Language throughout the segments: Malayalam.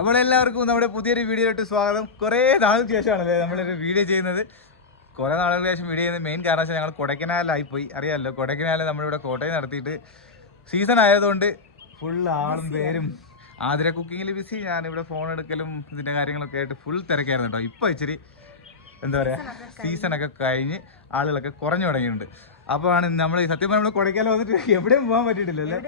അപ്പോൾ എല്ലാവർക്കും നമ്മുടെ പുതിയൊരു വീഡിയോയിലോട്ട് സ്വാഗതം. കുറേ നാളുകൾക്ക് ശേഷമാണല്ലേ നമ്മളൊരു വീഡിയോ ചെയ്യുന്നത്. കുറേ നാളുകൾക്ക് ശേഷം വീഡിയോ ചെയ്യുന്നത് മെയിൻ കാരണം വെച്ചാൽ ഞങ്ങൾ കൊടൈക്കനാലിലായിപ്പോയി. അറിയാമല്ലോ, കൊടൈക്കനാലിൽ നമ്മളിവിടെ കോട്ടയം നടത്തിയിട്ട് സീസൺ ആയതുകൊണ്ട് ഫുൾ ആളും പേരും ആതിര കുക്കിങ്ങിൽ ബിസി. ഞാനിവിടെ ഫോൺ എടുക്കലും ഇതിൻ്റെ കാര്യങ്ങളൊക്കെ ആയിട്ട് ഫുൾ തിരക്കായിരുന്നു കേട്ടോ. ഇപ്പോൾ ഇച്ചിരി എന്താ പറയുക, സീസണൊക്കെ കഴിഞ്ഞ് ആളുകളൊക്കെ കുറഞ്ഞു തുടങ്ങിയിട്ടുണ്ട്. അപ്പൊ ആണ് നമ്മൾ സത്യം പറഞ്ഞ കൊടൈക്കനാൽ വന്നിട്ട് എവിടെയും പോകാൻ പറ്റിയിട്ടില്ലല്ലേ?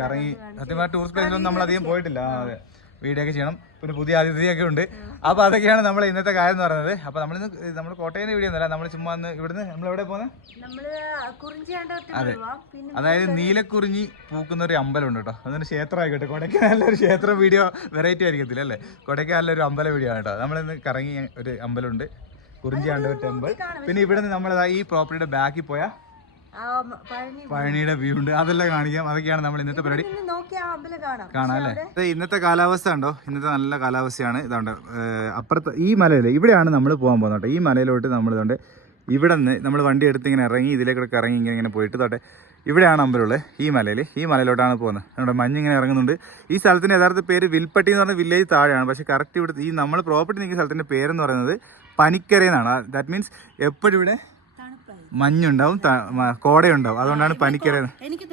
കറങ്ങി സത്യം പറഞ്ഞ ടൂറിസ്റ്റ് പ്ലേസിലൊന്നും നമ്മൾ അധികം പോയിട്ടില്ല. അതെ, വീഡിയോ ഒക്കെ ചെയ്യണം. പിന്നെ പുതിയ അതിഥിയൊക്കെ ഉണ്ട്. അപ്പൊ അതൊക്കെയാണ് നമ്മൾ ഇന്നത്തെ കാര്യം എന്ന് പറയുന്നത്. അപ്പൊ നമ്മൾ കോട്ടയം വീഡിയോ ഒന്നുമല്ല, നമ്മൾ ചുമ്മാ ഇവിടുന്ന് നമ്മൾ എവിടെ പോകുന്നത്? അതെ, അതായത് നീലക്കുറിഞ്ഞി പൂക്കുന്ന ഒരു അമ്പലം ഉണ്ട് കേട്ടോ. അതൊരു ക്ഷേത്രം ആയിക്കോട്ടെ. കൊടൈക്കനാലിലൊരു ക്ഷേത്ര വീഡിയോ വെറൈറ്റി ആയിരിക്കത്തില്ല അല്ലേ? കൊടൈക്കനാലിലൊരു അമ്പല വീഡിയോ ആണ് കേട്ടോ. നമ്മളിന്ന് കറങ്ങി ഒരു അമ്പലമുണ്ട്, കുറിഞ്ചിയാണ്ടൂർ ടെമ്പിൾ. പിന്നെ ഇവിടെ നിന്ന് നമ്മൾ ഈ പ്രോപ്പർട്ടിയുടെ ബാക്കിൽ പോയാൽ പഴനിയുടെ വ്യൂ ഉണ്ട്, അതെല്ലാം കാണിക്കാം. അതൊക്കെയാണ് നമ്മൾ ഇന്നത്തെ പരിപാടി. കാണാം അല്ലേ? ഇന്നത്തെ കാലാവസ്ഥ ഉണ്ടോ? ഇന്നത്തെ നല്ല കാലാവസ്ഥയാണ്. ഇതുണ്ട് അപ്പുറത്ത് ഈ മലയിൽ, ഇവിടെയാണ് നമ്മൾ പോകാൻ പോകുന്നത് കേട്ടോ. ഈ മലയിലോട്ട് നമ്മൾ ഇതുകൊണ്ട് ഇവിടെ നിന്ന് നമ്മൾ വണ്ടി എടുത്ത് ഇങ്ങനെ ഇറങ്ങി ഇതിലേക്കൊക്കെ ഇറങ്ങി ഇങ്ങനെ പോയിട്ട് തൊട്ടെ ഇവിടെയാണ് അമ്പലമുള്ളത്. ഈ മലയിലോട്ടാണ് പോകുന്നത്. നമ്മുടെ മഞ്ഞിങ്ങനെ ഇറങ്ങുന്നുണ്ട്. ഈ സ്ഥലത്തിൻ്റെ യഥാർത്ഥ പേര് വിൽപ്പട്ടി എന്ന് പറഞ്ഞ വില്ലേജ് താഴെയാണ്. പക്ഷേ കറക്റ്റ് ഇവിടെ ഈ നമ്മൾ പ്രോപ്പർട്ടി നിൽക്കുന്ന സ്ഥലത്തിൻ്റെ പേരെന്ന് പറയുന്നത് പനിക്കര എന്നാണ്. ദാറ്റ് മീൻസ് എപ്പോഴും ഇവിടെ മഞ്ഞുണ്ടാവും, കോടയുണ്ടാവും. അതുകൊണ്ടാണ് പനിക്കര. എനിക്ക്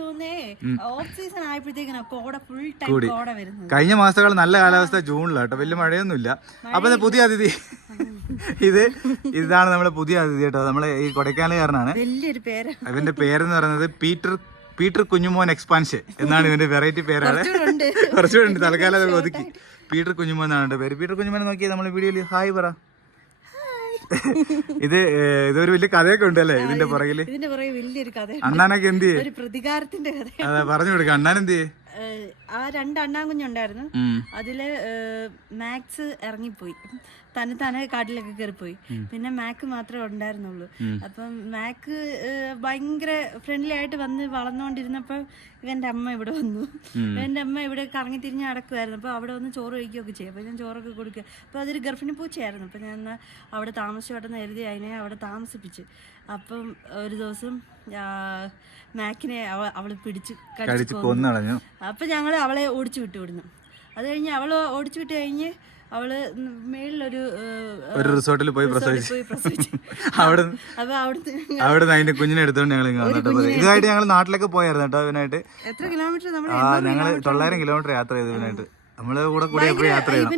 കൂടി കഴിഞ്ഞ മാസങ്ങൾ നല്ല കാലാവസ്ഥ ജൂണിലാണ് കേട്ടോ, വലിയ മഴയൊന്നുമില്ല. അപ്പൊ പുതിയ അതിഥി ഇതാണ് നമ്മളെ പുതിയ അതിഥി കേട്ടോ. നമ്മളെ ഈ കൊടൈക്കനാലുകാരനാണ്. ഇവന്റെ പേരെന്ന് പറയുന്നത് പീറ്റർ കുഞ്ഞുമോൻ എക്സ്പാൻഷൻ എന്നാണ് ഇവന്റെ വെറൈറ്റി പേരാണ്. കുറച്ചുകൂടെ തൽക്കാലം ഒതുക്കി പീറ്റർ കുഞ്ഞുമോൻ എന്നാണ് പേര്. പീറ്റർ കുഞ്ഞുമോനെ നോക്കിയാൽ നമ്മളെ വീഡിയോയിൽ ഹായ് പറ. ഇതൊരു വലിയ കഥയൊക്കെ ഉണ്ട് അല്ലേ ഇതിന്റെ പുറകില്? വലിയൊരു കഥ. അണ്ണാനൊക്കെ എന്ത് ചെയ്യും? പ്രതികാരത്തിന്റെ കഥ. അതെ, പറഞ്ഞു കൊടുക്ക. അണ്ണാൻ എന്ത് ചെയ്യും? ആ 2 അണ്ണാൻകുഞ്ഞുണ്ടായിരുന്നു. അതില് മാക്സ് ഇറങ്ങിപ്പോയി, തന്നെ കാട്ടിലൊക്കെ കയറിപ്പോയി. പിന്നെ മാക്ക് മാത്രമേ ഉണ്ടായിരുന്നുള്ളൂ. അപ്പം മാക്ക് ഭയങ്കര ഫ്രണ്ട്ലി ആയിട്ട് വന്ന് വളർന്നുകൊണ്ടിരുന്നപ്പോ ഇവന്റെ അമ്മ ഇവിടെ വന്നു. ഇവന്റെ അമ്മ ഇവിടെ കറങ്ങി തിരിഞ്ഞ് നടക്കുമായിരുന്നു. അപ്പോൾ അവിടെ വന്ന് ചോറ് കഴിക്കുകയൊക്കെ ചെയ്യും. അപ്പോൾ ഞാൻ ചോറൊക്കെ കൊടുക്കുക. അപ്പോൾ അതൊരു ഗർഭിണി പൂച്ചയായിരുന്നു. അപ്പോൾ ഞാൻ അവിടെ താമസിച്ചോട്ടെന്ന് എഴുതി അതിനെ അവിടെ താമസിപ്പിച്ച്. അപ്പം ഒരു ദിവസം മാക്കിനെ അവള് പിടിച്ച് കടിച്ചു കൊന്നു. അപ്പൊ ഞങ്ങൾ അവളെ ഓടിച്ചു വിട്ടു വിടുന്നു. അത് കഴിഞ്ഞ് അവള് ഓടിച്ചു വിട്ട് കഴിഞ്ഞ് അവള് മേളിലൊരു റിസോർട്ടിൽ പോയി പ്രസവിച്ചു. അവിടെ അതിന്റെ കുഞ്ഞിനെ എടുത്തോണ്ട് ഞങ്ങൾ ഇതായിട്ട് ഞങ്ങൾ നാട്ടിലൊക്കെ പോയായിരുന്നു കേട്ടോ. ഇവനായിട്ട് എത്ര കിലോമീറ്റർ? ഞങ്ങൾ 900 കിലോമീറ്റർ യാത്ര ചെയ്തു ഇവനായിട്ട്. നമ്മള് കൂടെ എപ്പോഴും യാത്ര ചെയ്യണം.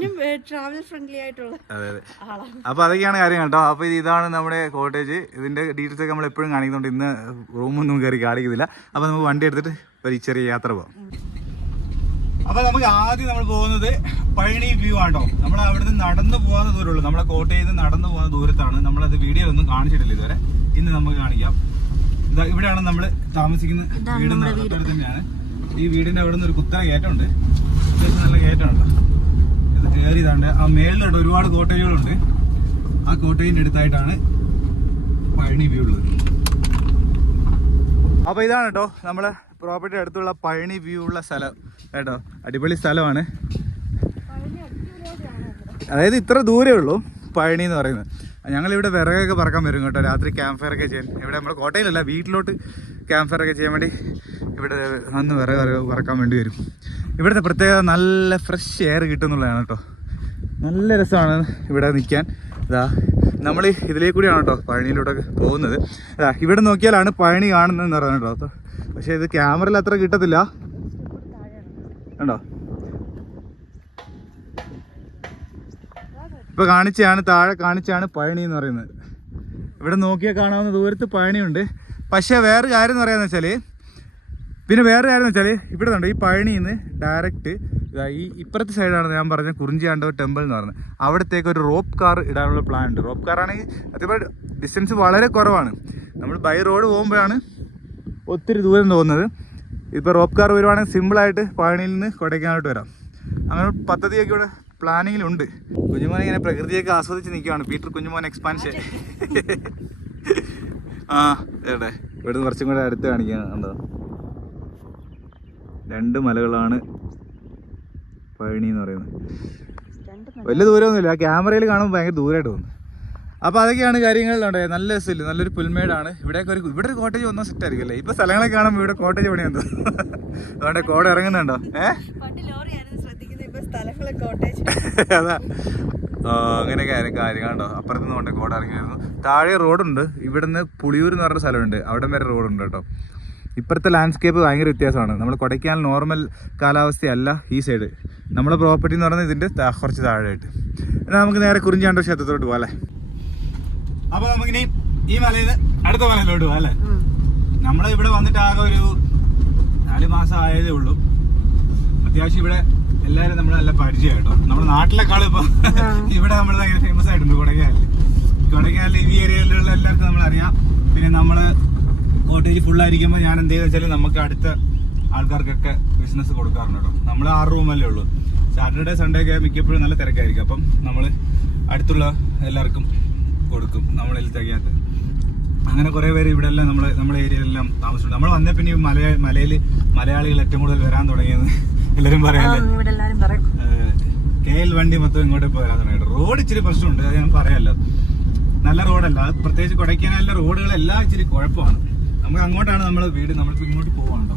അതെ അതെ. അപ്പൊ അതൊക്കെയാണ് കാര്യം കേട്ടോ. അപ്പൊ ഇതാണ് നമ്മുടെ കോട്ടേജ്. ഇതിന്റെ ഡീറ്റെയിൽസ് ഒക്കെ നമ്മൾ എപ്പോഴും കാണിക്കുന്നുണ്ട്. ഇന്ന് റൂമൊന്നും കയറി കാണിക്കുന്നില്ല. അപ്പൊ നമുക്ക് വണ്ടി എടുത്തിട്ട് ഒരു ചെറിയ യാത്ര പോകാം. അപ്പൊ നമുക്ക് ആദ്യം നമ്മൾ പോകുന്നത് പഴനി വ്യൂ ആണോ. നമ്മൾ അവിടുന്ന് നടന്നു പോകുന്ന ദൂരമുള്ളൂ. നമ്മളെ കോട്ടയിൽ നിന്ന് നടന്നു പോകുന്ന ദൂരത്താണ്. നമ്മളത് വീഡിയോയിലൊന്നും കാണിച്ചിട്ടില്ല ഇതുവരെ. ഇന്ന് നമുക്ക് കാണിക്കാം. ഇവിടെയാണ് നമ്മൾ താമസിക്കുന്ന വീട്. തൊട്ടടുത്ത് തന്നെയാണ്. ഈ വീടിന്റെ അവിടെ നിന്ന് ഒരു കുത്തര കയറ്റമുണ്ട്. നല്ല കയറ്റമുണ്ട്. ഇത് കയറിയതാണ്ട് ആ മേളിലുണ്ട് ഒരുപാട് കോട്ടേജുകളുണ്ട്. ആ കോട്ടേജിന്റെ അടുത്തായിട്ടാണ് പഴനി വ്യൂ ഉള്ളത്. അപ്പൊ ഇതാണ് കേട്ടോ നമ്മളെ പ്രോപ്പർട്ടി അടുത്തുള്ള പഴനി വ്യൂ ഉള്ള സ്ഥലം കേട്ടോ. അടിപൊളി സ്ഥലമാണ്. അതായത് ഇത്ര ദൂരേ ഉള്ളൂ പഴനി എന്ന് പറയുന്നത്. ഞങ്ങളിവിടെ വിറകൊക്കെ പറക്കാൻ വരും കേട്ടോ, രാത്രി ക്യാമ്പ് ഫയർ ഒക്കെ ചെയ്യാൻ. ഇവിടെ നമ്മുടെ കോട്ടയിലല്ല, വീട്ടിലോട്ട് ക്യാമ്പ് ഫയർ ഒക്കെ ചെയ്യാൻ വേണ്ടി ഇവിടെ വന്ന് വിറക് പറക്കാൻ വേണ്ടി വരും. ഇവിടുത്തെ പ്രത്യേകത നല്ല ഫ്രഷ് എയർ കിട്ടുന്നുള്ളതാണ് കേട്ടോ. നല്ല രസമാണ് ഇവിടെ നിൽക്കാൻ. ഇതാ നമ്മൾ ഇതിലേക്ക് കൂടിയാണ് കേട്ടോ പഴനിയിലോട്ടൊക്കെ പോകുന്നത്. ഇവിടെ നോക്കിയാലാണ് പഴനി കാണുന്നതെന്ന് പറയുന്നത് കേട്ടോ. പക്ഷേ ഇത് ക്യാമറയിൽ അത്ര കിട്ടത്തില്ല കണ്ടോ. ഇപ്പൊ കാണിച്ചാണ്, താഴെ കാണിച്ചാണ് പഴനി എന്ന് പറയുന്നത്. ഇവിടെ നോക്കിയാൽ കാണാവുന്ന ദൂരത്ത് പഴനിയുണ്ട്. പക്ഷേ വേറെ കാര്യം എന്ന് പറയാന്ന് വെച്ചാൽ ഇവിടെ ഉണ്ട് ഈ പഴനിയിൽ നിന്ന് ഡയറക്റ്റ് ഈ ഇപ്പുറത്തെ സൈഡാണ് ഞാൻ പറഞ്ഞ കുറിഞ്ചിയാണ്ടൂർ ടെമ്പിൾ എന്ന് പറഞ്ഞത്. അവിടത്തേക്ക് ഒരു റോപ്പ് കാർ ഇടാനുള്ള പ്ലാൻ ഉണ്ട്. റോപ്പ് കാറാണെങ്കിൽ അതേപോലെ ഡിസ്റ്റൻസ് വളരെ കുറവാണ്. നമ്മൾ ബൈ റോഡ് പോകുമ്പോഴാണ് ഒത്തിരി ദൂരം തോന്നുന്നത്. ഇപ്പോൾ റോപ്പ് കാർ വരുവാണെങ്കിൽ സിമ്പിളായിട്ട് പഴനിയിൽ നിന്ന് കൊടൈക്കനാലോട്ട് വരാം. അങ്ങനെ പദ്ധതിയൊക്കെ ഇവിടെ പ്ലാനിങ്ങിലുണ്ട്. കുഞ്ഞുമോൻ ഇങ്ങനെ പ്രകൃതിയൊക്കെ ആസ്വദിച്ച് നിൽക്കുകയാണ്. Peter Kunjumon expansion. എവിടെ ഇവിടുന്ന് കുറച്ചും കൂടെ അടുത്ത് കാണിക്കാനുണ്ടോ. 2 മലകളാണ് പഴനി എന്ന് പറയുന്നത്. വലിയ ദൂരമൊന്നുമില്ല. ആ ക്യാമറയിൽ കാണുമ്പോൾ ഭയങ്കര ദൂരമായിട്ട് തോന്നുന്നു. അപ്പോൾ അതൊക്കെയാണ് കാര്യങ്ങളുണ്ട്. നല്ല രസമില്ല, നല്ലൊരു പുൽമേടാണ്. ഇവിടെ ഒരു കോട്ടേജ് ഒന്നും സെറ്റ് ആയിരിക്കും അല്ലേ? ഇപ്പൊ സ്ഥലങ്ങളൊക്കെ കാണുമ്പോൾ ഇവിടെ കോട്ടേജ് പണിയുണ്ടോ? അതുകൊണ്ട് കോട ഇറങ്ങുന്നുണ്ടോ? അതാ അങ്ങനെയൊക്കെ കാര്യങ്ങളുണ്ടോ. അപ്പുറത്ത് നിന്ന് കൊണ്ട് കോട ഇറങ്ങി വരുന്നു. താഴെ റോഡുണ്ട്. ഇവിടുന്ന് പുളിയൂർ എന്ന് പറഞ്ഞ സ്ഥലമുണ്ട്, അവിടെ വരെ റോഡുണ്ട് കേട്ടോ. ഇപ്പോഴത്തെ ലാൻഡ്സ്കേപ്പ് ഭയങ്കര വ്യത്യാസമാണ്. നമ്മൾ കൊടൈക്കനാൽ നോർമൽ കാലാവസ്ഥയല്ല ഈ സൈഡ്. നമ്മുടെ പ്രോപ്പർട്ടി എന്ന് പറയുന്നത് ഇതിൻ്റെ കുറച്ച് താഴെയായിട്ട്. എന്നാൽ നമുക്ക് നേരെ കുറിഞ്ചാണ്ടൂർ ക്ഷേത്രത്തോട്ട് പോകാം അല്ലേ? അപ്പോൾ നമുക്കിനി ഈ മലയിൽ നിന്ന് അടുത്ത മലയിലോട്ട് പോകാം അല്ലേ? നമ്മൾ ഇവിടെ വന്നിട്ട് ആകെ ഒരു 4 മാസം ആയതേ ഉള്ളൂ. അത്യാവശ്യം ഇവിടെ എല്ലാവരും നമ്മൾ നല്ല പരിചയം കേട്ടോ. നമ്മുടെ നാട്ടിലെക്കാളും ഇപ്പം ഇവിടെ നമ്മൾ ഭയങ്കര ഫേമസ് ആയിട്ടുണ്ട് കൊടൈക്കനാലിൽ. ഈ ഏരിയയിലുള്ള എല്ലാവർക്കും നമ്മളറിയാം. പിന്നെ നമ്മൾ കോട്ടേജ് ഫുള്ളായിരിക്കുമ്പോൾ ഞാൻ എന്ത് ചെയ്തെന്ന് വെച്ചാൽ നമുക്ക് അടുത്ത ആൾക്കാർക്കൊക്കെ ബിസിനസ് കൊടുക്കാറുണ്ട് കേട്ടോ. നമ്മൾ 6 റൂമല്ലേ ഉള്ളൂ. സാറ്റർഡേ സൺഡേ ഒക്കെ മിക്കപ്പോഴും നല്ല തിരക്കായിരിക്കും. അപ്പം നമ്മൾ അടുത്തുള്ള എല്ലാവർക്കും കൊടുക്കും നമ്മളിൽ തികയാത്ത. അങ്ങനെ കുറേ പേര് ഇവിടെ എല്ലാം നമ്മുടെ ഏരിയയിലെല്ലാം താമസിച്ചിട്ടുണ്ട്. നമ്മൾ വന്നേ പിന്നെ മലയിൽ മലയാളികൾ ഏറ്റവും കൂടുതൽ വരാൻ തുടങ്ങിയെന്ന് എല്ലാവരും പറയാല്ലേ. KL വണ്ടി മൊത്തം ഇങ്ങോട്ട് വരാൻ തുടങ്ങിയിട്ട്. റോഡ് ഇച്ചിരി പ്രശ്നമുണ്ട്, അത് ഞാൻ പറയാമല്ലോ. നല്ല റോഡല്ല, പ്രത്യേകിച്ച് കൊടൈക്കനാലിലെ റോഡുകളെല്ലാം ഇച്ചിരി കുഴപ്പമാണ്. നമുക്ക് അങ്ങോട്ടാണ് നമ്മൾ വീട്, നമ്മളിപ്പോൾ ഇങ്ങോട്ട് പോകാനുണ്ടോ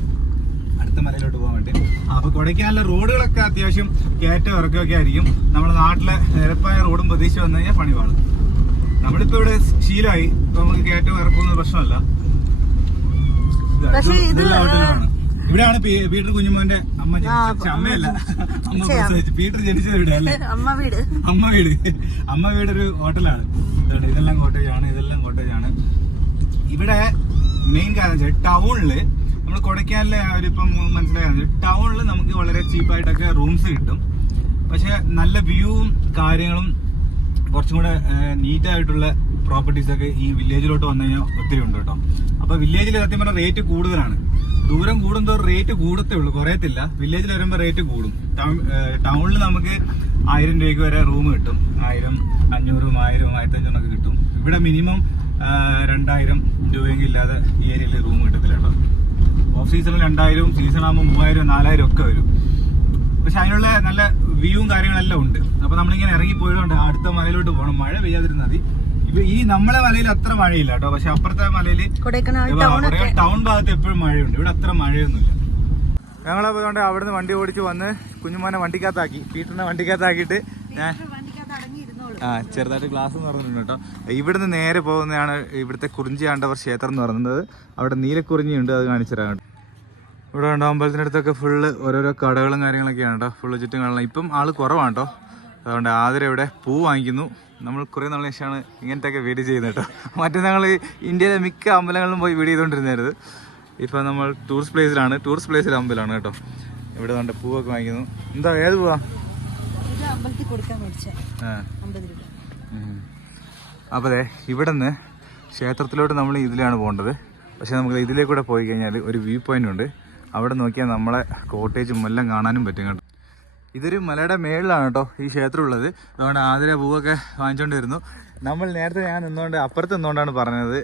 അടുത്ത മലയിലോട്ട് പോകാൻ വേണ്ടി. അപ്പോൾ കൊടൈക്കനാലിലെ റോഡുകളൊക്കെ അത്യാവശ്യം കയറ്റം ഇറക്കമൊക്കെ ആയിരിക്കും. നമ്മുടെ നാട്ടിലെ നിരപ്പായ റോഡും പ്രതീക്ഷ വന്നു കഴിഞ്ഞാൽ പണിവാണ്. നമ്മളിപ്പോൾ ഇവിടെ ശീലമായി, ഇപ്പൊ നമുക്ക് കയറ്റം ഇറക്കുന്ന പ്രശ്നമല്ല. ഇവിടെയാണ് പീറ്റർ കുഞ്ഞുമോന്റെ അമ്മ അമ്മയല്ല, പീറ്റർ ജനിച്ചത് ഇവിടെ അല്ലേ? അമ്മ വീട് ഒരു ഹോട്ടലാണ്. ഇതെല്ലാം കോട്ടേജാണ്. ഇവിടെ മെയിൻ കാര്യം ടൗണില് നമ്മൾ കൊടൈക്കനാലിലെ അവരിപ്പം മനസ്സിലായത്, ടൗണിൽ നമുക്ക് വളരെ ചീപ്പായിട്ടൊക്കെ റൂംസ് കിട്ടും. പക്ഷെ നല്ല വ്യൂവും കാര്യങ്ങളും കുറച്ചും കൂടെ നീറ്റായിട്ടുള്ള പ്രോപ്പർട്ടീസൊക്കെ ഈ വില്ലേജിലോട്ട് വന്നു കഴിഞ്ഞാൽ ഒത്തിരി ഉണ്ട് കേട്ടോ. അപ്പോൾ വില്ലേജിൽ സത്യം പറഞ്ഞാൽ റേറ്റ് കൂടുതലാണ്. ദൂരം കൂടുന്തോറും റേറ്റ് കൂടത്തേ ഉള്ളൂ, കുറയത്തില്ല. വില്ലേജിൽ വരുമ്പോൾ റേറ്റ് കൂടും. ടൗണിൽ നമുക്ക് 1000 രൂപയ്ക്ക് വരെ റൂം കിട്ടും. 1000, 500, 1000, 1500 ഒക്കെ കിട്ടും. ഇവിടെ മിനിമം 2000 രൂപയെങ്കിലും ഇല്ലാതെ ഈ ഏരിയയിൽ റൂം കിട്ടത്തില്ല കേട്ടോ. ഓഫ് സീസണിൽ 2000, സീസൺ ആകുമ്പോൾ 3000, 4000 ഒക്കെ വരും. പക്ഷെ അതിനുള്ള നല്ല വ്യൂവും കാര്യങ്ങളെല്ലാം ഉണ്ട്. അപ്പോൾ നമ്മളിങ്ങനെ ഇറങ്ങിപ്പോയതുകൊണ്ട് അടുത്ത മലയിലോട്ട് പോകണം. മഴ പെയ്യാതിരുന്നാൽ മതി. ഈ നമ്മളെ മലയിൽ അത്ര മഴയില്ല കേട്ടോ. പക്ഷെ അപ്പുറത്തെ മലയിൽ ടൗൺ ഭാഗത്ത് എപ്പോഴും മഴയുണ്ട്. ഇവിടെ അത്ര മഴയൊന്നുമില്ല. ഞങ്ങളപ്പോൾ അതുകൊണ്ട് അവിടുന്ന് വണ്ടി ഓടിച്ച് വന്ന് കുഞ്ഞുമോനെ വണ്ടിക്കകത്താക്കി, പീറ്ററിനെ വണ്ടിക്കകത്താക്കിയിട്ട് ഞാൻ ചെറുതായിട്ട് ക്ലാസ് എന്ന് പറഞ്ഞിട്ടുണ്ട് കേട്ടോ. ഇവിടുന്ന് നേരെ പോകുന്നതാണ് ഇവിടുത്തെ കുറിഞ്ചിയാണ്ടവർ ക്ഷേത്രം എന്ന് പറയുന്നത്. അവിടെ നീലക്കുറിഞ്ഞിയുണ്ട്, അത് കാണിച്ചു തരാം. ഇവിടെ ഉണ്ടോ അമ്പലത്തിനടുത്തൊക്കെ ഫുള്ള് ഓരോരോ കടകളും കാര്യങ്ങളൊക്കെയാണ് കേട്ടോ. ഫുള്ള് ചുറ്റും കാണണം. ഇപ്പം ആൾ കുറവാണ് കേട്ടോ. അതുകൊണ്ട് ആതിര ഇവിടെ പൂ വാങ്ങിക്കുന്നു. നമ്മൾ കുറേ നാളിന് ശേഷമാണ് ഇങ്ങനത്തെയൊക്കെ വീഡിയോ ചെയ്യുന്നത് കേട്ടോ. മറ്റേ ഞങ്ങൾ ഇന്ത്യയിലെ മിക്ക അമ്പലങ്ങളിലും പോയി വീഡിയോ ചെയ്തുകൊണ്ടിരുന്നത്. ഇപ്പോൾ നമ്മൾ ടൂറിസ്റ്റ് പ്ലേസിലെ അമ്പലമാണ് കേട്ടോ. ഇവിടെ കൊണ്ട് പൂവൊക്കെ വാങ്ങിക്കുന്നു. എന്താ ഏത് പോവാ? അപ്പോൾ അതെ ഇവിടെ നിന്ന് ക്ഷേത്രത്തിലോട്ട് നമ്മൾ ഇതിലാണ് പോകേണ്ടത്. പക്ഷേ നമുക്ക് ഇതിലേക്കൂടെ പോയി കഴിഞ്ഞാൽ ഒരു വ്യൂ പോയിന്റ് ഉണ്ട്. അവിടെ നോക്കിയാൽ നമ്മളെ കോട്ടേജും എല്ലാം കാണാനും പറ്റും കേട്ടോ. ഇതൊരു മലയുടെ മേളിലാണ് കേട്ടോ ഈ ക്ഷേത്രം ഉള്ളത്. അതുകൊണ്ട് ആതിര പൂവൊക്കെ വാങ്ങിച്ചുകൊണ്ട് വരുന്നു. നമ്മൾ നേരത്തെ ഞാൻ നിന്നുകൊണ്ട് അപ്പുറത്ത് നിന്നുകൊണ്ടാണ് പറഞ്ഞത്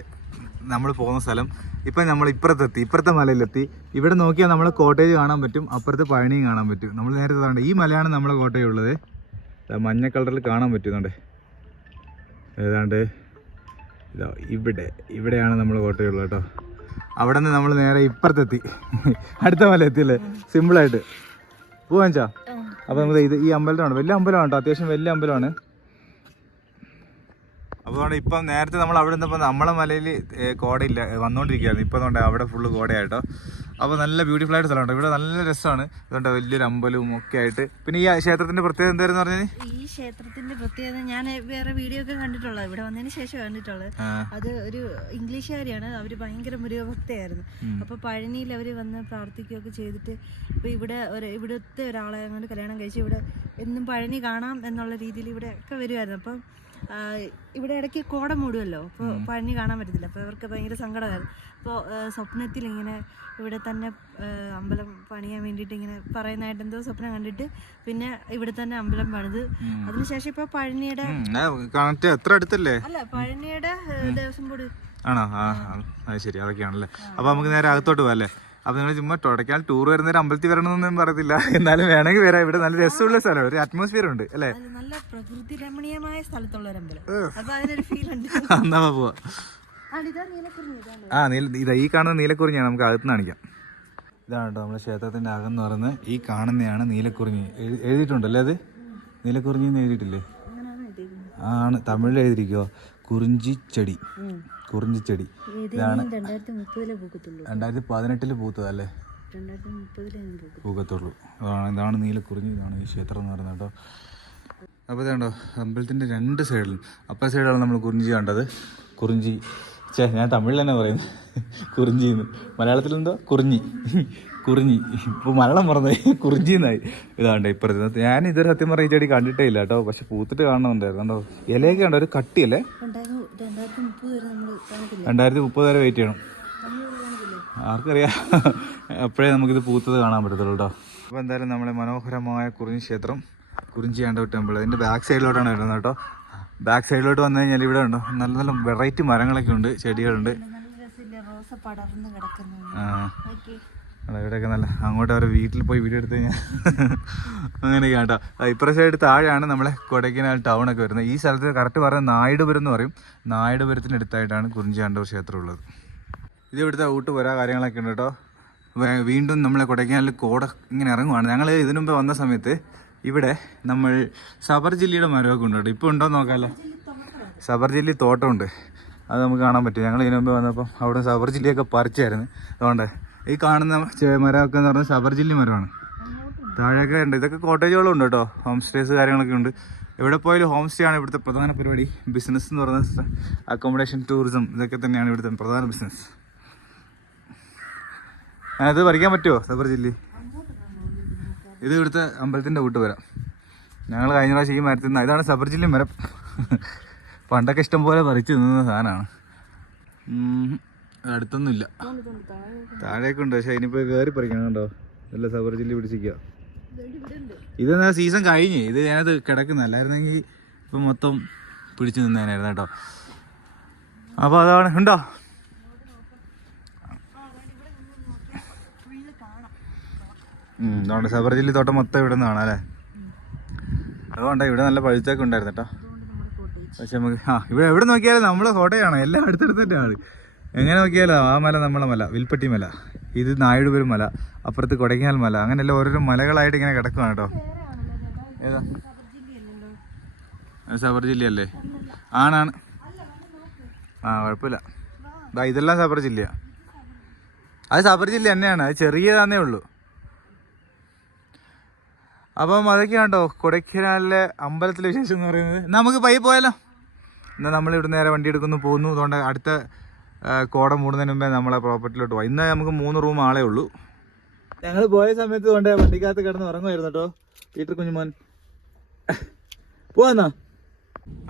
നമ്മൾ പോകുന്ന സ്ഥലം. ഇപ്പം നമ്മൾ ഇപ്പുറത്തെ മലയിലെത്തി. ഇവിടെ നോക്കിയാൽ നമ്മൾ കോട്ടേജ് കാണാൻ പറ്റും, അപ്പുറത്ത് പഴനിയും കാണാൻ പറ്റും. നമ്മൾ നേരത്തെ കണ്ട ഈ മലയാണ് നമ്മളെ കോട്ടേജ് ഉള്ളത്. മഞ്ഞ കളറിൽ കാണാൻ പറ്റുന്നുണ്ട്. ഏതാണ്ട് ഇതാ ഇവിടെയാണ് നമ്മൾ കോട്ടയുള്ളത് കേട്ടോ. അവിടെ നിന്ന് നമ്മൾ നേരെ ഇപ്പുറത്തെത്തി, അടുത്ത മല എത്തിയല്ലേ, സിമ്പിളായിട്ട് പോവാൻ വെച്ചാ. അപ്പോൾ നമുക്ക് ഈ അമ്പലമാണ്, വലിയ അമ്പലമാണ് കേട്ടോ, അത്യാവശ്യം വലിയ അമ്പലമാണ്. അപ്പോൾ അതുകൊണ്ട് ഇപ്പം നേരത്തെ നമ്മൾ അവിടെ നിന്നപ്പോൾ നമ്മളെ മലയിൽ കോടയില്ല വന്നുകൊണ്ടിരിക്കുകയായിരുന്നു. ഇപ്പം അതുകൊണ്ട് അവിടെ ഫുള്ള് കോടയായിട്ടോ. അപ്പോൾ നല്ല ബ്യൂട്ടിഫുൾ ആയിട്ട് സ്ഥലമുണ്ട്. ഇവിടെ നല്ല രസമാണ്. അതുകൊണ്ട് വലിയൊരു അമ്പലവും ഒക്കെ ആയിട്ട്. പിന്നെ ഈ ക്ഷേത്രത്തിന്റെ പ്രത്യേകത എന്തായിരുന്നു പറഞ്ഞാൽ, ഈ ക്ഷേത്രത്തിന്റെ പ്രത്യേകത ഞാൻ വേറെ വീഡിയോ ഒക്കെ കണ്ടിട്ടുള്ളത്, ഇവിടെ വന്നതിന് ശേഷം കണ്ടിട്ടുള്ളത്. അത് ഒരു ഇംഗ്ലീഷുകാരിയാണ്. അവര് ഭയങ്കര മുരുകഭക്തയായിരുന്നു. അപ്പൊ പഴനിയിൽ അവര് വന്ന് പ്രാർത്ഥിക്കുകയൊക്കെ ചെയ്തിട്ട് ഇപ്പൊ ഇവിടുത്തെ ഒരാളെ കൊണ്ട് കല്യാണം കഴിച്ച് ഇവിടെ എന്നും പഴനി കാണാം എന്നുള്ള രീതിയിൽ ഇവിടെ ഒക്കെ വരുമായിരുന്നു. അപ്പം ഇവിടെ ഇടയ്ക്ക് കോട മൂടുമല്ലോ, അപ്പോൾ പഴനി കാണാൻ പറ്റത്തില്ല. അപ്പോൾ അവർക്ക് ഭയങ്കര സങ്കടമായിരുന്നു. അപ്പോൾ സ്വപ്നത്തിൽ ഇങ്ങനെ ഇവിടെ തന്നെ അമ്പലം പണിയാൻ വേണ്ടിയിട്ട് ഇങ്ങനെ പറയുന്നതായിട്ട് എന്തോ സ്വപ്നം കണ്ടിട്ട് പിന്നെ ഇവിടെ തന്നെ അമ്പലം പണിത്. അതിനുശേഷം ഇപ്പൊ പഴനിയുടെ അല്ല പഴനിയുടെ ദേവസ്വം ബോർഡ് ആണോ? അത് ശരി, അതൊക്കെയാണല്ലേ. അപ്പോൾ നമുക്ക് നേരെ അകത്തോട്ട് പോകാം അല്ലേ? അപ്പോൾ നിങ്ങൾ ചുമ്മാ കൊടൈക്കനാൽ ടൂർ വരുന്നൊരു അമ്പലത്തിൽ വരണമെന്നൊന്നും പറയത്തില്ല, എന്നാലും വേണമെങ്കിൽ വരാം. ഇവിടെ നല്ല രസമുള്ള സ്ഥലം, ഒരു അറ്റ്മോസ്ഫിയർ ഉണ്ട് അല്ലേ, നല്ല പ്രകൃതി രമണീയമായ സ്ഥലത്തുള്ള ഒരു അമ്പലം. അപ്പൊ അതിനൊരു ഫീൽ ഉണ്ട്. എന്നാ പോവാ. ഇതാ ഈ കാണുന്ന നീലക്കുറിഞ്ഞാണ്, നമുക്ക് അകത്തുനിന്ന് കാണിക്കാം. ഇതാണ് കേട്ടോ നമ്മുടെ ക്ഷേത്രത്തിൻ്റെ അകം എന്ന് പറയുന്നത്. ഈ കാണുന്നതാണ് നീലക്കുറിഞ്ഞി. എഴുതിയിട്ടുണ്ടല്ലേ അത്, നീലക്കുറിഞ്ഞി എന്ന് എഴുതിയിട്ടില്ലേ? ആണ്, തമിഴിൽ എഴുതിയിരിക്കുവോ, കുറിഞ്ചിച്ചെടി. കുറിഞ്ചിച്ചെടി ഇതാണ് 2018 പൂത്തതല്ലേ, 2030 പൂക്കത്തുള്ളൂ. ഇതാണ് നീലക്കുറിഞ്ഞി, ഇതാണ് ഈ ക്ഷേത്രം എന്ന് പറയുന്നത് കേട്ടോ. അപ്പോൾ ഇതാണ്ടോ അമ്പലത്തിൻ്റെ 2 സൈഡിലും, അപ്പർ സൈഡാണ് നമ്മൾ കുറിഞ്ചി കണ്ടത്. കുറിഞ്ചി, ഞാൻ തമിഴിൽ തന്നെ പറയുന്നത് കുറിഞ്ചിന്ന്, മലയാളത്തിലെന്തോ കുറിഞ്ഞി, കുറിഞ്ഞി. ഇപ്പോൾ മലയാളം പറഞ്ഞത് കുറിഞ്ചി എന്നായി. ഇതാണ്ട് ഇപ്പുറത്ത് ഞാൻ ഇതൊരു സത്യം പറഞ്ഞ ഈ ചെടി കണ്ടിട്ടേ ഇല്ല കേട്ടോ, പക്ഷെ പൂത്തിട്ട് കാണണമെന്നുണ്ടായിരുന്നു കേട്ടോ. ഇലയൊക്കെ ഉണ്ടോ, ഒരു കട്ടിയല്ലേ. 2030 വരെ വെയിറ്റ് ചെയ്യണം, ആർക്കറിയാം, അപ്പോഴേ നമുക്കിത് പൂത്തത് കാണാൻ പറ്റത്തുള്ളൂ കേട്ടോ. അപ്പോൾ എന്തായാലും നമ്മളെ മനോഹരമായ കുറിഞ്ഞി ക്ഷേത്രം, കുറിഞ്ചി ആണ്ടവ ടെമ്പിൾ, അതിൻ്റെ ബാക്ക് സൈഡിലോട്ടാണ് വരുന്നത് കേട്ടോ. ബാക്ക് സൈഡിലോട്ട് വന്നു കഴിഞ്ഞാൽ ഇവിടെ ഉണ്ടോ നല്ല നല്ല വെറൈറ്റി മരങ്ങളൊക്കെ ഉണ്ട്, ചെടികളുണ്ട്. ഇവിടെയൊക്കെ നല്ല, അങ്ങോട്ട് അവരെ വീട്ടിൽ പോയി വീഡിയോ എടുത്ത് കഴിഞ്ഞാൽ അങ്ങനെയൊക്കെ കേട്ടോ. ഇപ്പുറ സൈഡ് താഴെയാണ് നമ്മളെ കൊടൈക്കനാൽ ടൗൺ ഒക്കെ വരുന്നത്. ഈ സ്ഥലത്ത് കറക്റ്റ് പറയുന്നത് നായിഡുപുരം എന്ന് പറയും. നായിഡുപുരത്തിനടുത്തായിട്ടാണ് കുറിഞ്ചി ആണ്ടവർ ക്ഷേത്രം ഉള്ളത്. ഇത് ഇവിടുത്തെ ഊട്ടുപുര കാര്യങ്ങളൊക്കെ ഉണ്ട് കേട്ടോ. വീണ്ടും നമ്മളെ കൊടൈക്കനാലിൽ കോട ഇങ്ങനെ ഇറങ്ങുവാണ്. ഞങ്ങൾ ഇതിനു മുമ്പ് വന്ന സമയത്ത് ഇവിടെ നമ്മൾ സബർജില്ലിയുടെ മരമൊക്കെ ഉണ്ട് കേട്ടോ. ഇപ്പോൾ ഉണ്ടോ നോക്കാമല്ലോ, സബർജില്ലി തോട്ടമുണ്ട്, അത് നമുക്ക് കാണാൻ പറ്റും. ഞങ്ങൾ ഇതിനു മുമ്പ് വന്നപ്പം അവിടെ സബർജില്ലിയൊക്കെ പറിച്ചായിരുന്നു. അതുകൊണ്ട് ഈ കാണുന്ന മരമൊക്കെ എന്ന് പറഞ്ഞാൽ സബർജില്ലി മരമാണ്. താഴെയൊക്കെ ഉണ്ട്, ഇതൊക്കെ കോട്ടേജുകളും ഉണ്ട് കേട്ടോ, ഹോം സ്റ്റേസ് കാര്യങ്ങളൊക്കെ ഉണ്ട്. എവിടെ പോയാലും ഹോം സ്റ്റേ ആണ് ഇവിടുത്തെ പ്രധാന പരിപാടി. ബിസിനസ് എന്ന് പറയുന്ന അക്കോമഡേഷൻ, ടൂറിസം, ഇതൊക്കെ തന്നെയാണ് ഇവിടുത്തെ പ്രധാന ബിസിനസ്. അത് പറിക്കാൻ പറ്റുമോ സബർജില്ലി? ഇത് ഇവിടുത്തെ അമ്പലത്തിൻ്റെ ഊട്ടുപുര. ഞങ്ങൾ കഴിഞ്ഞ പ്രാവശ്യം ഈ മരത്തിൽ നിന്ന്, ഇതാണ് സബർജില്ലി മരം. പണ്ടൊക്കെ ഇഷ്ടംപോലെ പറിച്ച് തിന്നുന്ന സാധനമാണ്. അടുത്തൊന്നുമില്ല, താഴേക്ക് ഉണ്ട്, പക്ഷേ ഇനിയിപ്പോൾ കയറി പറിക്കണം കേട്ടോ. നല്ല സബർജില്ലി പിടിച്ചിരിക്കുക. ഇതെന്നാ സീസൺ കഴിഞ്ഞ്, ഇത് ഞാനത് കിടക്കുന്നല്ലായിരുന്നെങ്കിൽ ഇപ്പം മൊത്തം പിടിച്ചു നിന്നേനായിരുന്നു കേട്ടോ. അപ്പോൾ അതാണ്, ഉണ്ടോ? അതുകൊണ്ട് സബർജില്ലി തോട്ടം മൊത്തം ഇവിടെ നിന്ന് കാണാം അല്ലേ. അതുകൊണ്ടാണ് ഇവിടെ നല്ല പഴുത്തൊക്കെ ഉണ്ടായിരുന്നു കേട്ടോ. പക്ഷെ നമുക്ക് ഇവിടെ എവിടെ നോക്കിയാലും നമ്മളെ കോട്ടയാണ്, എല്ലാം അടുത്തടുത്തന്നെയാണ്. എങ്ങനെ നോക്കിയാലോ ആ മല നമ്മളെ മല, വിൽപ്പട്ടി മല, ഇത് നായിഡുപുരം മല, അപ്പുറത്ത് കൊടൈക്കനാൽ മല, അങ്ങനെയല്ല ഓരോരോ മലകളായിട്ട് ഇങ്ങനെ കിടക്കുവാണ് കേട്ടോ. ഏതാ സബർജില്ലി അല്ലേ? ആണാണ്, കുഴപ്പമില്ല. ഇതെല്ലാം സബർജില്ലയാണ്. അത് സബർജില്ലി തന്നെയാണ്, അത് ചെറിയതാന്നേ ഉള്ളൂ. അപ്പം അതൊക്കെയാണ് കേട്ടോ കൊടൈക്കനാലിലെ അമ്പലത്തിലെ വിശേഷം എന്ന് പറയുന്നത്. നമുക്ക് പയ്യെ പോയാലോ? എന്നാൽ നമ്മളിവിടെ നേരെ വണ്ടി എടുക്കുന്നു, പോകുന്നു. അതുകൊണ്ട് അടുത്ത കോട മൂടുന്നതിന് മുമ്പേ നമ്മളെ പ്രോപ്പർട്ടിയിലോട്ട് പോകാം. ഇന്ന് നമുക്ക് 3 റൂം ആളേ ഉള്ളൂ. ഞങ്ങൾ പോയ സമയത്ത് കൊണ്ട് വണ്ടിക്കകത്ത് കിടന്ന് ഉറങ്ങുമായിരുന്നു കേട്ടോ. പീറ്റർ കുഞ്ഞുമോൻ പോവാന്നാ.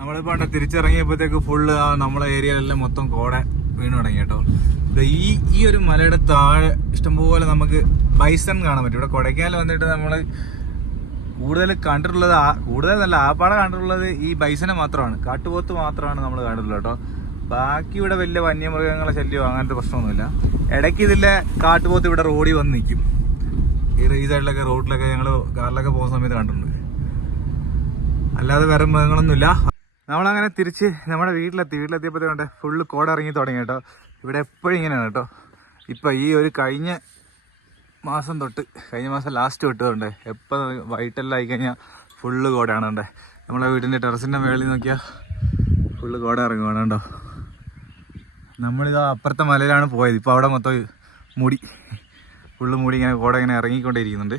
നമ്മളിപ്പോൾ തിരിച്ചിറങ്ങിയപ്പോഴത്തേക്ക് ഫുള്ള് നമ്മളെ ഏരിയയിലെല്ലാം മൊത്തം കോട വീണ് തുടങ്ങി കേട്ടോ. ഈ ഒരു മലയുടെ താഴെ ഇഷ്ടംപോലെ നമുക്ക് ബൈസൺ കാണാൻ പറ്റും. ഇവിടെ കൊടൈക്കനാൽ വന്നിട്ട് നമ്മൾ കൂടുതൽ കണ്ടിട്ടുള്ളത്, കൂടുതൽ നല്ല ആപ്പാടെ കണ്ടിട്ടുള്ളത് ഈ ബൈസനെ മാത്രമാണ്, കാട്ടുപോത്ത് മാത്രമാണ് നമ്മൾ കണ്ടിട്ടുള്ളത് കേട്ടോ. ബാക്കി ഇവിടെ വലിയ വന്യമൃഗങ്ങളെ ശല്യമോ അങ്ങനത്തെ പ്രശ്നമൊന്നുമില്ല. ഇടയ്ക്ക് ഇതിലെ കാട്ടുപോത്ത് ഇവിടെ റോഡിൽ വന്ന് നിൽക്കും. ഈ സൈഡിലൊക്കെ റോഡിലൊക്കെ ഞങ്ങൾ കാറിലൊക്കെ പോകുന്ന സമയത്ത് കണ്ടിട്ടുണ്ട്. അല്ലാതെ വേറെ മൃഗങ്ങളൊന്നുമില്ല. നമ്മളങ്ങനെ തിരിച്ച് നമ്മുടെ വീട്ടിലെത്തിയപ്പോഴത്തേ കൊണ്ട് ഫുള്ള് കോട ഇറങ്ങി തുടങ്ങി കേട്ടോ. ഇവിടെ എപ്പോഴും ഇങ്ങനെയാണ് കേട്ടോ. ഇപ്പം ഈ ഒരു കഴിഞ്ഞ മാസം ലാസ്റ്റ് തൊട്ടുകൊണ്ട് എപ്പോൾ വൈകിട്ടെല്ലാം ആയിക്കഴിഞ്ഞാൽ ഫുള്ള് കോടയാണ് കണ്ടേ. നമ്മളെ വീടിൻ്റെ ടെറസിൻ്റെ മേളിൽ നോക്കിയാൽ ഫുള്ള് കോട ഇറങ്ങുവാണ് കേട്ടോ. നമ്മളിതാ അപ്പുറത്തെ മലയിലാണ് പോയത്. ഇപ്പോൾ അവിടെ മൊത്തം ഫുള്ള് മൂടി ഇങ്ങനെ കോട ഇങ്ങനെ ഇറങ്ങിക്കൊണ്ടേയിരിക്കുന്നുണ്ട്.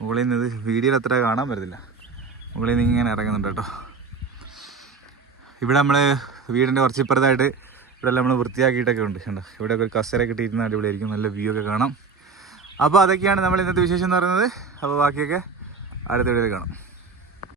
മുകളിൽ നിന്ന് ഇത് വീഡിയോയിൽ അത്ര കാണാൻ പറ്റത്തില്ല, മുകളിൽ നിന്ന് ഇങ്ങനെ ഇറങ്ങുന്നുണ്ട് കേട്ടോ. ഇവിടെ നമ്മൾ വീടിൻ്റെ കുറച്ച് ഇപ്പുറത്തായിട്ട് ഇവിടെ നമ്മൾ വൃത്തിയാക്കിയിട്ടൊക്കെ ഉണ്ട് കണ്ടോ. ഇവിടെയൊക്കെ ഒരു കസേരയൊക്കെ ഇട്ടിരുന്ന അടിപൊളിയായിരിക്കും, നല്ല വ്യൂ ഒക്കെ കാണാം. അപ്പോൾ അതൊക്കെയാണ് നമ്മൾ ഇന്നത്തെ വിശേഷം എന്ന് പറയുന്നത്. അപ്പോൾ ബാക്കിയൊക്കെ അടുത്ത വീഡിയോയിൽ കാണാം.